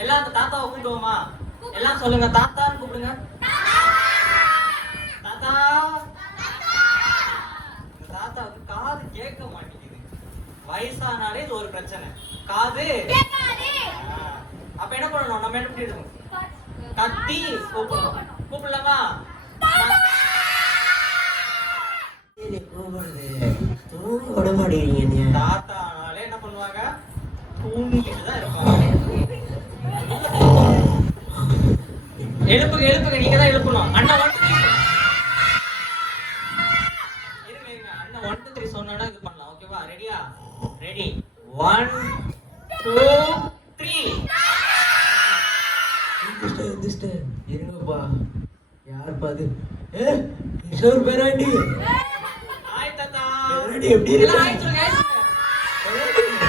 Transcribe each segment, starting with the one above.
எல்லாம் அந்த தாத்தாவை கூப்பிடுவோமா? எல்லாம் சொல்லுங்க, தாத்தான்னு கூப்பிடுங்க. தாத்தா. தாத்தாவுக்கு காது கேட்க மாட்டேங்குது. வயசானாலே இது ஒரு பிரச்சனை. காது அப்ப என்ன பண்ணணும்? நம்ம என்ன பண்ணிடுவோம்? கத்தி கூப்பிடணும். கூப்பிடலாமா? தாத்தானாலே என்ன பண்ணுவாங்க? தூங்கிட்டு தான் இருப்பாங்க. எழுப்புங்க எழுப்புங்க, நீங்க தான் எழுப்பணும். அண்ணா 1 2 3 இருங்க அண்ணா 1 2 3 சொன்னா இது பண்ணலாம். ஓகேவா? ரெடியா? ரெடி 1 2 3. இருங்கப்பா, யார் பாது? கிஷோர் பேராண்டி. ஹாய் தாத்தா. பேராண்டி எப்படி இருக்கு? ஹாய் சொல்லுங்க.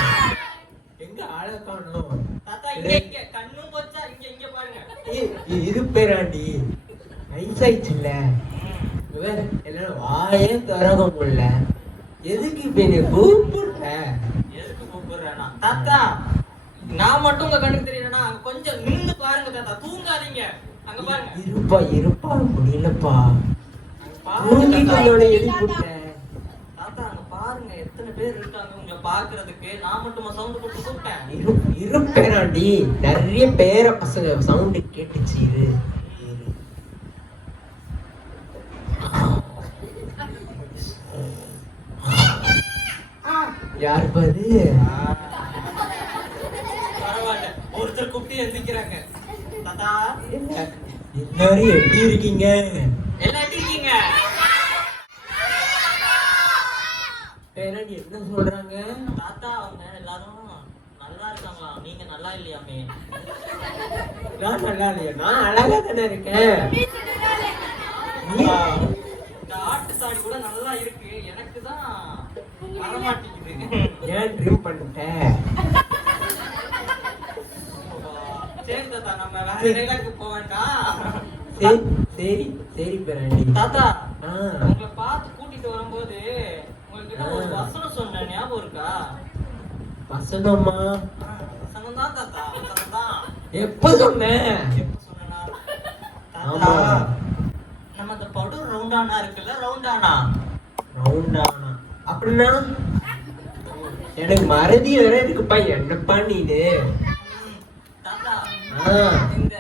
எங்க ஆள காணோம்? தாத்தா இங்க கண்ணு போச்சா? இங்க பாருங்க. இது பேராண்டி ஐசாயிச்சுல்ல, எல்லாரும் வாயே திறக்க முடியல. எதுக்கு இப்ப என்ன கூப்பிடுற? எதுக்கு கூப்பிடுறேன்னா தாத்தா, நான் மட்டும் உங்க கண்ணுக்கு தெரியலனா கொஞ்சம் நின்னு பாருங்க தாத்தா. தூங்காதீங்க. அங்க பாருங்க. இருப்பா முடியலப்பா. எழுப்பிட்ட தாத்தா அங்க பாருங்க, எத்தனை பேர் இருக்காங்க உங்களை பாக்குறதுக்கு. நான் மட்டுமா சவுண்ட் போட்டு கூப்பிட்டேன்? இருப்பேராண்டி, நிறைய பேர பசங்க சவுண்ட் கேட்டுச்சு. யாரு பாது? பரவாயில்ல, ஒருத்தர் கூப்பிட்டு எந்திக்கிறாங்க. தாத்தா எல்லாரும் எப்படி இருக்கீங்க? எல்லாம் எப்படி இருக்கீங்க? பேராண்டி என்ன சொல்றாங்க? தாத்தா அவங்க எல்லாரும் நல்லா இருக்காங்களா? நீங்க நல்லா இல்லையாமே? நான் நல்லா இல்லையா? நான் அழகா தானே இருக்கேன். இந்த ஆட்டு சாடி கூட நல்லா இருக்கு, எனக்கு தான் வரமாட்டேங்குது. ஏன் ட்ரிம் பண்ணிட்டேன்? சரி தாத்தா, நம்ம வேற இடத்துக்கு போக வேண்டாம். சரி சரி பேராண்டி. தாத்தா உங்களை பார்த்து கூட்டிட்டு வரும்போது உங்ககிட்ட ஒரு வசனம் சொன்னேன், ஞாபகம் இருக்கா? வசனமா? வசனம் தான் தாத்தா, வசனம் தான். எப்ப சொன்னேன்? எப்ப சொன்னா தாத்தா, நம்ம அந்த படு ரவுண்டானா இருக்குல்ல, ரவுண்டானா அப்படின்னா எனக்கு மறதி வேற இருக்குப்பா. என்னப்பா நீனு? தாத்தா இந்த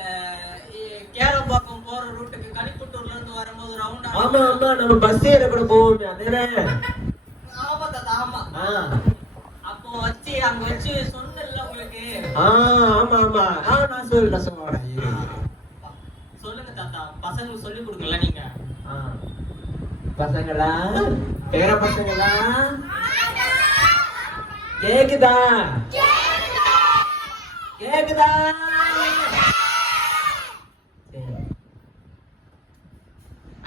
கேரம்பாக்கம் போற ரூட்டுக்கு கனிப்புட்டூர்ல இருந்து வரும்போது ரவுண்டா. ஆமா ஆமா, நம்ம பஸ் ஏற கூட போவோமே அதானே? ஆமா தாத்தா ஆமா. அப்போ வச்சு அங்க வச்சு சொன்னேன்ல உங்களுக்கு. ஆமா ஆமா, நான் சொல்றேன். சொல்லுங்க தாத்தா, பசங்களுக்கு சொல்லி கொடுங்கல நீங்க. பசங்களா, பேர பசங்களா, கேக்குதா? கேக்குதா?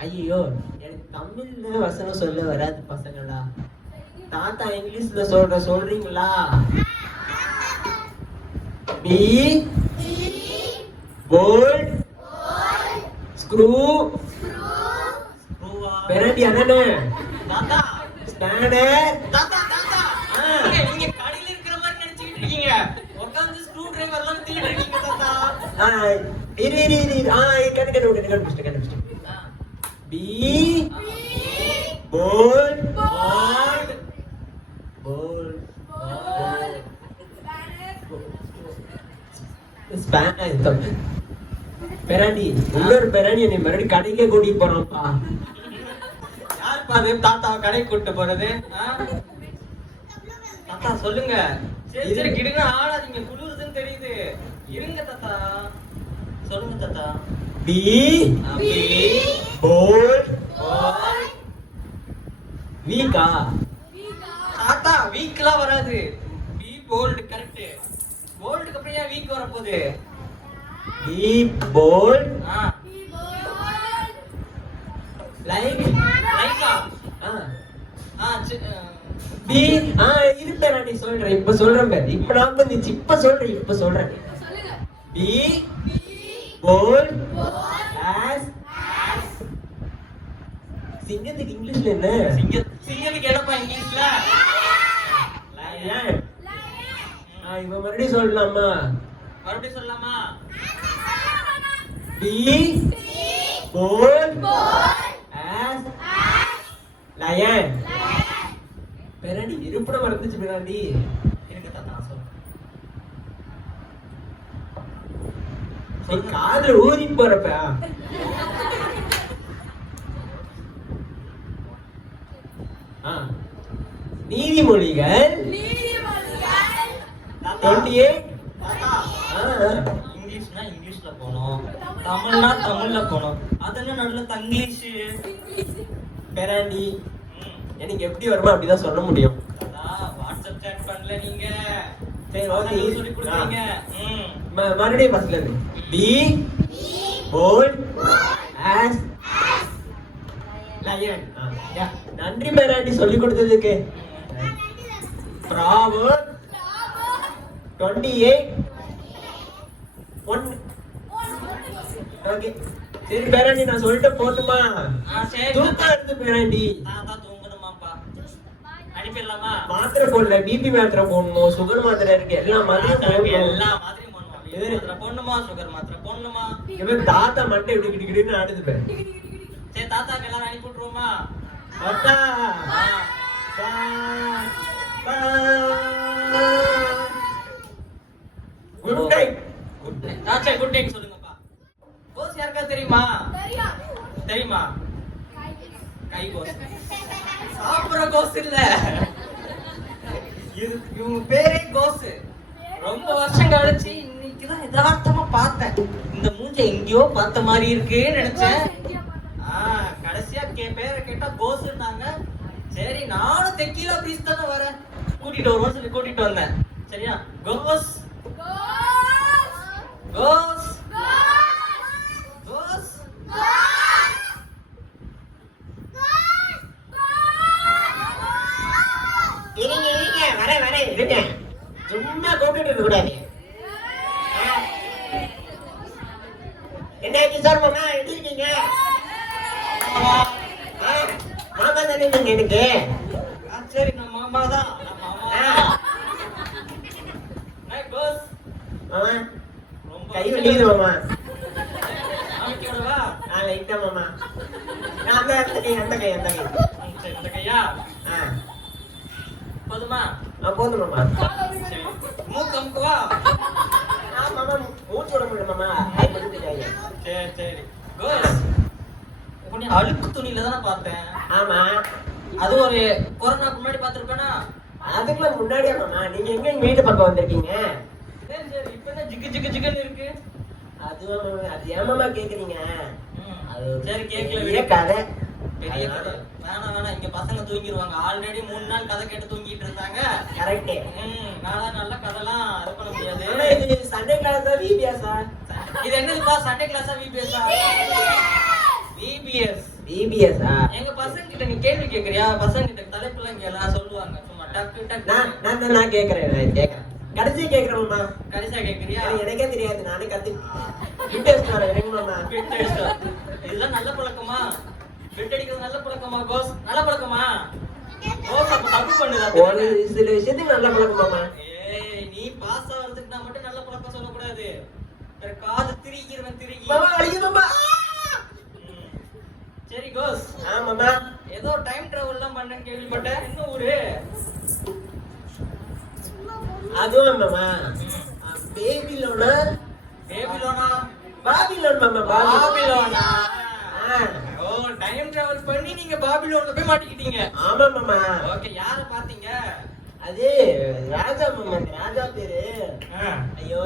ஐயோ, எனக்கு தமிழ்ல வசனம் சொல்ல வராது பசங்களா. தாத்தா இங்கிலீஷ்ல சொல்றீங்களா? பி போல்ட் ஸ்க்ரூ பேராண்டி அண்ணனே. தாத்தா ஸ்டாண்டர். தாத்தா தாத்தா நீங்க கடையில இருக்கிற மாதிரி நினைச்சிட்டு இருக்கீங்க. உட்கார்ந்து ஸ்க்ரூ டிரைவர்லாம் தீட்டு இருக்கீங்க தாத்தா. கண்டுபிடிச்சிட்டேன். பி போல்ட் பேராண்டி, இன்னொரு பேராண்டி என்னை மறுபடியும் கடைக்கே கூட்டிட்டு போறோம்ப்பா. யார் பாது தாத்தா கடை கூட்டு போறது? தாத்தா சொல்லுங்க. சரி சரி கிடுங்க, ஆளாதீங்க, குளிருதுன்னு தெரியுது. இருங்க தாத்தா, சொல்லுங்க தாத்தா. பி போல்ட் வீக்கா? தாத்தா வீக்லாம் வராது. B bolt correct. போல்ட்க்கு அப்புறம் ஏன் வீக் வரப்போகுது? பி போல்ட் லைக் லைக்கா? பி இருப்பேன். நீ சொல்றேன், இப்ப சொல்றேன் பாரு. இப்ப நான் வந்துச்சு, இப்ப சொல்றேன். பி போல்ட் சிங்கத்துக்கு இங்கிலீஷ்ல என்ன? சிங்கத்துக்கு என்னப்பா இங்கிலீஷ்ல? இவன் மறுபடியும் சொல்லலாமா? மறுபடியும் மறுபடியும் சொல்லலாமா? B bold as lion. பேராண்டி இருப்பிடம் மறந்துச்சு பேராண்டி. எனக்கு தாத்தா நான் சொல்றேன். நீ காதுல ஊறி போறப்ப நீதிமொழிகள் 28. தாத்தா, இங்கிலீஷ்னா இங்கிலீஷ்ல போனோம், தமிழ்னா தமிழ்ல போனோம். அதெல்லாம் நல்ல தங்கிலீஷ். பேராண்டி எனக்கு எப்படி வருமோ அப்படிதான் சொல்ல முடியும். வாட்ஸ்அப் chat பண்ணல நீங்க. சரி ஓகே சொல்லி கொடுத்தீங்க. மறுபடியும் ஃபர்ஸ்ட்ல இருந்து பி போல்ட் ஆஸ் லயன். நன்றி பேராண்டி சொல்லி கொடுத்ததுக்கு. ப்ராவர்ப் 28:1. ஓகே சரி பேராண்டி நான் சொல்லிட்டு போட்டுமா? சரி தூக்கம் இருந்து பேராண்டி. தாத்தா தூங்கணுமாப்பா? அனுப்பிடலாமா? மாத்திரை போடல, பிபி மாத்திரை போடணும், சுகர் மாத்திரை இருக்கு, எல்லா மாத்திரையும் போடணும். எல்லா மாதிரியும் போடணுமா? பிபி மாத்திரை போடணுமா, சுகர் மாத்திரை போடணுமா? இவன் தாத்தா மட்டும் இப்படி கிடிக்கிடின்னு ஆடுது பேர். சரி தாத்தாக்கு எல்லாரும் அனுப்பி விட்டுருவோமா? தாத்தா குட் நைட். Good night. சரி குட் நைட் சொல்லுங்கப்பா. கோஸ் யாருக்கா தெரியுமா? தெரியுமா? கை கோஸ். சாப்பிடுற கோஸ் இல்ல, இவங்க பேரே கோஸ். ரொம்ப வருஷம் கழிச்சு இன்னைக்குதான் யதார்த்தமா பார்த்தேன். இந்த மூஞ்ச எங்கேயோ பார்த்த மாதிரி இருக்குன்னு நினைச்சேன். கடைசியா பேரை கேட்டா கோஸ்னாங்க. சரி நானும் தெக்கிலா பீஸ் தானே வரேன், கூட்டிட்டு வருவோம் சொல்லி கூட்டிட்டு வந்தேன். சரியா? கோஸ் கோஸ் கோஸ். இருங்க வரேன் இருங்க, சும்மா கூப்பிட்டு இருக்க கூடாது. என்ன கிஷோர் மாமா எப்படி இருக்கீங்க? மாமா தானே நீங்க எனக்கு? சரி நம்ம மாமா தான். கோஸ் மாமா ரொம்ப கை வலிக்குது மாமா. அமைக்கோடவா? லைட்டா மாமா. அந்த கை சரி இந்த கையா போதுமா? போதும் மாமா. சரி மூக்கு அமுக்குவா? மாமா மூச்சு விட முடியும் மாமா. சரி சரி கோஸ், இப்போ நீ அழுக்கு துணியில தானே பார்த்தேன். ஆமா அது ஒரு கொரோனாக்கு முன்னாடி பார்த்திருப்பேனா? அதுக்குலாம் முன்னாடியா மாமா? நீங்க எங்க எங்க வீட்டு பக்கம் வந்திருக்கீங்க? சரி சரி இப்போ என்ன ஜிக்கு ஜிக்கு ஜிக்குன்னு இருக்கு? அதுவா மாமா? அது ஏன் மாமா கேக்குறீங்க? அது சரி கேக்கல பெரிய கதை. பெரிய கதை. வேணாம் இங்க பசங்க தூங்கிடுவாங்க. ஆல்ரெடி 3 நாள் கதை கேட்டு தூங்கிட்டு இருந்தாங்க. கரெக்ட். நல்ல கதைலாம் இது பண்ண முடியாது. ஆனா இது சண்டே கிளாஸா விபிஎஸ்ஸா? இது என்னதுப்பா, சண்டே கிளாஸா விபிஎஸ்ஸா? விபிஎஸ். விபிஎஸ்ஸா? எங்க பசங்க கிட்ட நீ கேள்வி கேக்குறியா? பசங்க கிட்ட தலைப்புலாம் கேளா சொல்லுவாங்க. சும்மா டக்கு டக்கு. நான் கேக்குறேன். கடைசி கேக்குறேன் மாமா. கடைசியா கேக்குறியா? எனக்கே தெரியாது, நானே கத்து விட்டேஸ்ட் வரேன் எனக்கு மாமா. இதெல்லாம் நல்ல பழக்கமா? பிட் அடிக்கிறது நல்ல பழக்கமா கோஸ்? நல்ல பழக்கமா? கோஸ் அப்ப தப்பு பண்ணுதா? ஒரு சில விஷயத்துக்கு நல்ல பழக்கம் மாமா. ஏய் நீ பாஸ் ஆவறதுக்கு நான் மட்டும் நல்ல பழக்கம் சொல்ல கூடாது. காது திரிக்கிறவன் திரிகி. மாமா அடிக்குது மாமா. சரி கோஸ். மாமா ஏதோ டைம் டிராவல்லாம் பண்ணேன்னு கேள்விப்பட்டேன். என்ன ஊரு? அதுவும் மாமா பேபிலோனா. பாபிலோன் மாமா. பாபிலோனா? ஓ டைம் டிராவல் பண்ணி நீங்க பாபிலோன்ல போய் மாட்டிக்கிட்டீங்க. ஆமா மாமா. ஓகே யாரை பாத்தீங்க? அது ராஜா மாமா. ராஜா பேரு ஐயோ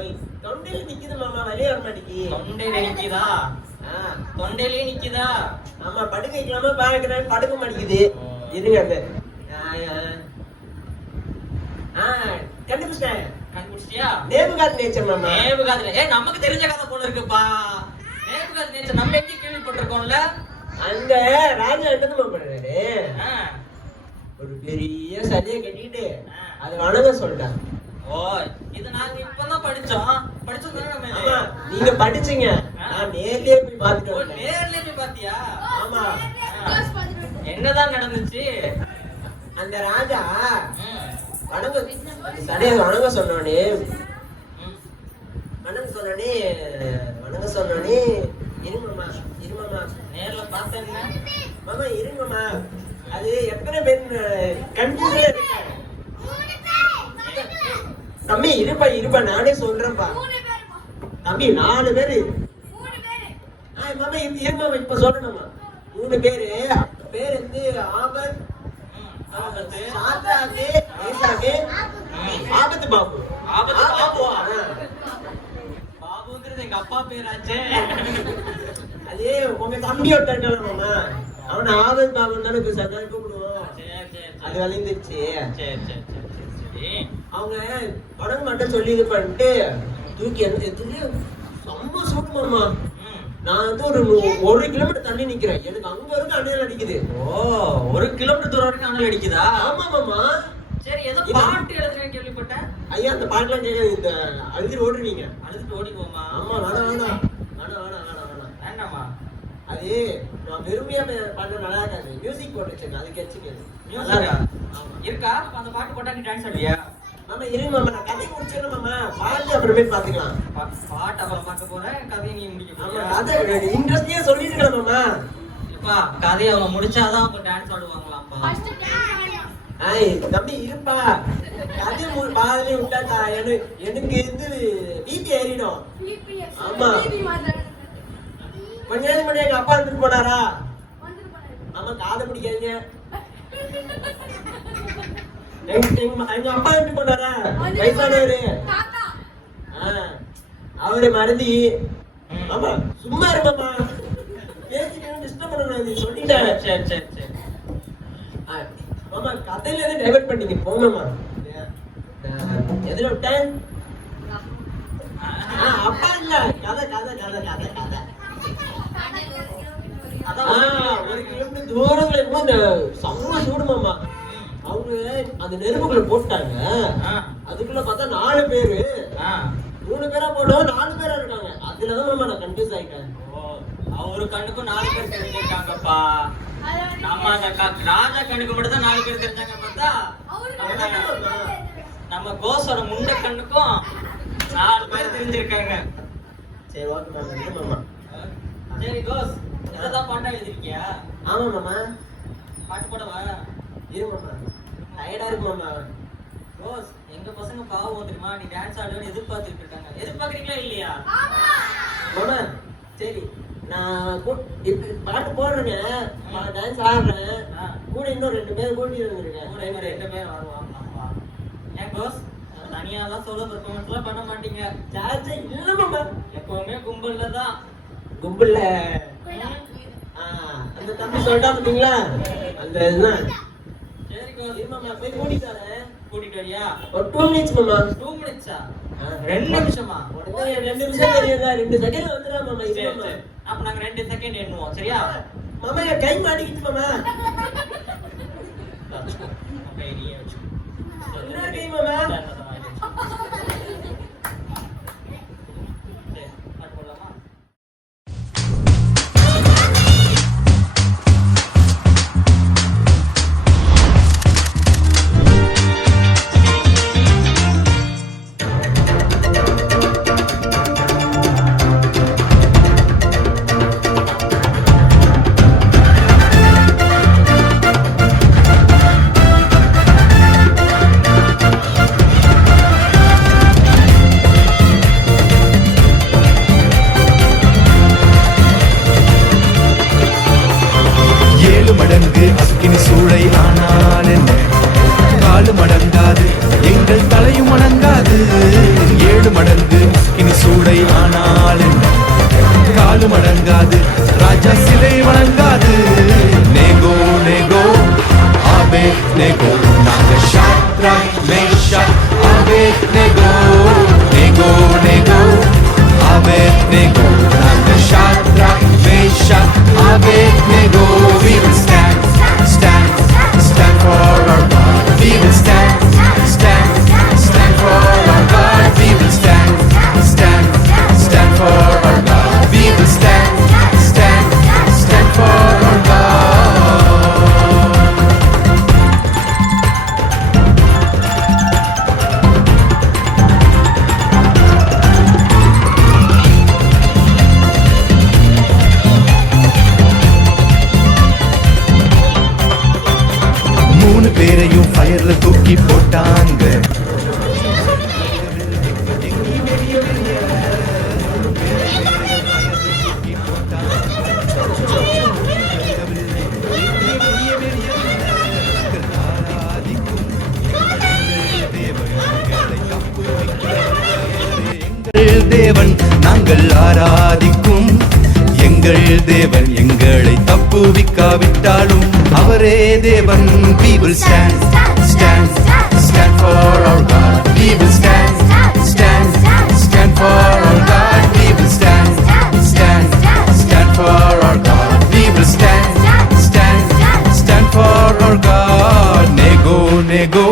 தொண்டையில நிக்குது மாமா, வெளியே வர மாட்டேங்கி. தொண்டையில நிக்குதா? தொண்டையிலே நிக்குதா? ஆமா படுக்க வைக்கலாமா பாக்குறேன், படுக்க மாட்டேங்குது. இருங்க அந்த கண்டுபிடிச்சிட்டியா? நேபுகாத் நேச்சர் மாமா. நேபுகாத். நமக்கு தெரிஞ்ச கதை போல இருக்குப்பா. நேபுகாத் நேச்சர் நம்ம எங்க கேள்விப்பட்டிருக்கோம்ல? அந்த ராஜா என்னதுமா பண்றாரு, ஒரு பெரிய சதியை கட்டிட்டு அது வணங்க சொல்லிட்டாங்க. ஓ இது நாங்க இப்பதான் படிச்சோம். ஆமா நீங்க படிச்சீங்க, நான் நேர்லயே போய் பார்த்துட்டு வந்தேன். நேர்லயே போய் பாத்தியா? ஆமா. என்னதான் நடந்துச்சு? அந்த ராஜா வணங்க சடையை வணங்க சொன்னோடனே வணக்கம் சொன்னோடனே இருமாமா நேர்ல பார்த்தேன்னா மாமா இருங்கம்மா. அது எத்தனை பேர் கன்ஃபியூஸா இருக்காங்க. தம்பி இருப்பா நானே சொல்றேன்ப்பா. தம்பி 4 பேரு. மாமா இருமாமா இப்ப சொல்றேன்மா. 3 பேரு. பேர் வந்து ஆபத், சாத்தாக்கு, ஏசாக்கு, ஆபத்து பாபு. பாபுங்கிறது எங்க அப்பா பேராச்சே. அது உங்க தம்பி ஒருத்தர் மாமா. அவனை ஆபத் பாபுன்னு தானே சரி கூப்பிடுவோம். அது வளைந்துருச்சு. சரி. அவங்க உடம்பு மட்டும் சொல்லி இது பண்ணிட்டு தூக்கி ரொம்ப சூட்டுமாமா. நான் வந்து ஒரு கிலோமீட்டர் தள்ளி நிக்கிறேன். எனக்கு அங்க வரைக்கும் அணையல் அடிக்குது. ஓ 1 கிலோமீட்டர் தூரம் வரைக்கும் அணையல் அடிக்குதா? ஆமா மாமா. சரி ஏதோ பாட்டு எழுதுறேன்னு கேள்விப்பட்டேன். ஐயா அந்த பாட்டுலாம் கேட்க இந்த அழுதுட்டு ஓடுறீங்க. அழுதுட்டு ஓடிக்குவோமா? ஆமா வேணாம். வேண்டாமா? அது நான் வெறுமையா பாட்டு நல்லா இருக்காது. மியூசிக் போட்டு வச்சிருக்கேன். அது கேட்சுக்கேது. மியூசிக்கா? இருக்கா? அந்த பாட்டு போட்டா நீ டான்ஸ் ஆடுவியா? மாமா இருங்க மாமா, நான் கதை முடிச்சிடணும் மாமா. பாட்டு அப்புறமே பாத்துக்கலாம். பாட்டு அப்புறம் பார்க்க போறேன், கதையை நீ முடிக்க போறியா? கதை இன்ட்ரெஸ்டிங்கா சொல்லிருக்கலாம் மாமா. இப்பா கதையை அவங்க முடிச்சாதான் அவங்க டான்ஸ் ஆடுவாங்களாம்ப்பா. தம்பி இருப்பா. கதை பாதிலே விட்டா எனக்கு வந்து பிபி ஏறிடும். ஆமா கொஞ்ச நேரம் முன்னாடி எங்க அப்பா வந்துட்டு போனாரா? ஆமா காதை பிடிக்காதீங்க. எங்க அப்பா வந்துட்டு போனாரா? வயசானவரு. அவரு மறதி. ஆமா சும்மா இருப்பா. பேசிட்டு டிஸ்டர்ப் பண்ணணும் சொல்லிட்டேன். சரி. மாமா கதையில இருந்து டைவர்ட் பண்ணீங்க போங்கம்மா. எதுல விட்டேன்? அப்பா இல்ல கதை. அதான் 1 கிலோமீட்டர் தூரத்துல இருந்து செம்ம சூடுமாமா. அவங்க அந்த நெருப்புக்குள்ள போட்டாங்க. அதுக்குள்ள பார்த்தா 4 பேரு. 3 பேரா போட்டோம் 4 பேரா இருக்காங்க. அதுலதான் மாமா நான் கன்ஃபியூஸ் ஆயிட்டேன். அவரு கண்ணுக்கும் 4 பேர் தெரிஞ்சிருக்காங்கப்பா. நம்ம அந்த ராஜா கண்ணுக்கு மட்டும் தான் 4 பேர் தெரிஞ்சாங்க. பார்த்தா நம்ம கோஸோட முண்டை கண்ணுக்கும் 4 பேர் தெரிஞ்சிருக்காங்க. சரி ஓகே மாமா. சரி கோஸ் இதெல்லாம் பாட்டா எழுதிருக்கியா? ஆமா மாமா. பாட்டு போடவா? இரு மாமா டயர்டா இருக்கு மாமா. கோஸ் எங்க பசங்க பாவம் தெரியுமா? நீ டான்ஸ் ஆடுவேன்னு எதிர்பார்த்துட்டு இருக்காங்க. எதிர்பார்க்கறீங்களா இல்லையா? மாமா சரி நான் பாட்டு போடுறேங்க. டான்ஸ் ஆடுறேன். கூட இன்னும் 2 பேர் கூட்டிட்டு வந்துருக்கேன். கூட 2 பேர் வருவாங்களாப்பா. ஏன் கோஸ் தனியாலாம் சோலோ பெர்ஃபார்மன்ஸ்லாம் பண்ண மாட்டீங்க? இல்ல மாமா எப்பவுமே கும்பல்ல தான். கும்பல்ல அந்த தம்பி சொல்லிட்டா பாத்தீங்களா அந்த இதுதான். சரி கோஸ் மாமா போய் கூட்டிட்டு வரேன். கூட்டிட்டு வரியா? ஒரு 2 மினிட்ஸ் மாமா. 2 மினிட்ஸா? 2 நிமிஷமா? உடனே 2 நிமிஷம் தெரியுதா? 2 செகண்ட் வந்துடா மாமா. இது அப்ப நாங்க 2 செகண்ட் எண்ணுவோம் சரியா? மாமா என் கை மாட்டிக்கிச்சு மாமா. கையிலேயே வச்சு கை மாமா. தேவன் எங்களை தப்புவிக்காவிட்டாலும் அவரே தேவன். We will stand, stand, stand for our God. We will stand, stand, stand for our God. We will stand, stand, stand for our God. We will stand, stand, stand for our God. Nego, nego,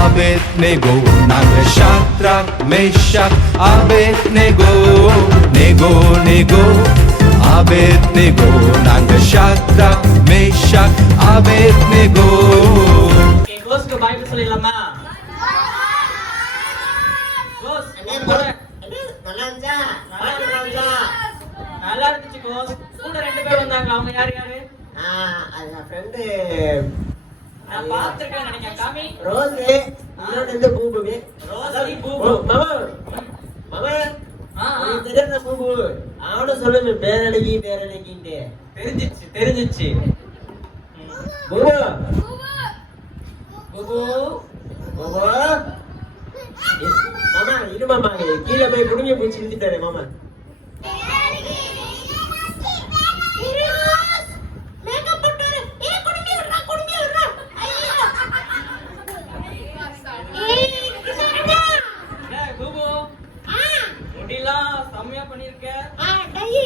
Abednego, நாங்க Shadrach Meshach Abednego. nego, nego, Abednego, நாங்க Shadrach Meshach Abednego. Okay, கோஸ்க்கு Bible சொல்லிடலாமா? கோஸ் நல்லா இருந்துச்சா? நல்லா இருந்துச்சு கோஸ். கூட 2 பேர் வந்தாங்க. அவங்க யாரு யாரு? அது என் ஃப்ரெண்டு நான் பார்த்திருக்கேன் நினைக்கிறேன். காமி. ரோஸ், இன்னொரு இந்த பூபு. ரோசி பூபு. மாமா மாமா உனக்கு தெரியாத பூபு. அவனும் சொல்லுங்க பேரழகின்ட்டு. தெரிஞ்சிச்சு. பூபு பூபு மாமா இரு மாமா, கீழே போய் குடுங்க போய் சிரிச்சுட்டாரு மாமா. பூபு முடியெல்லாம் செம்மையா பண்ணிருக்க.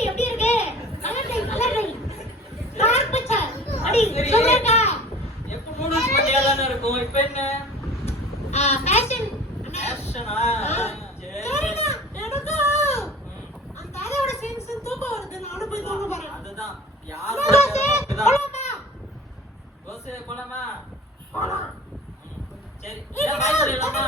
எப்படி இருக்கு? எப்ப நூடுல்ஸ் மட்டியா தானே இருக்கும். இப்ப என்ன ஃபேஷன் ஃபேஷனா? அதுதான் யாரு தோசை போலாமா? சரி, பாய் சொல்லிடலாமா?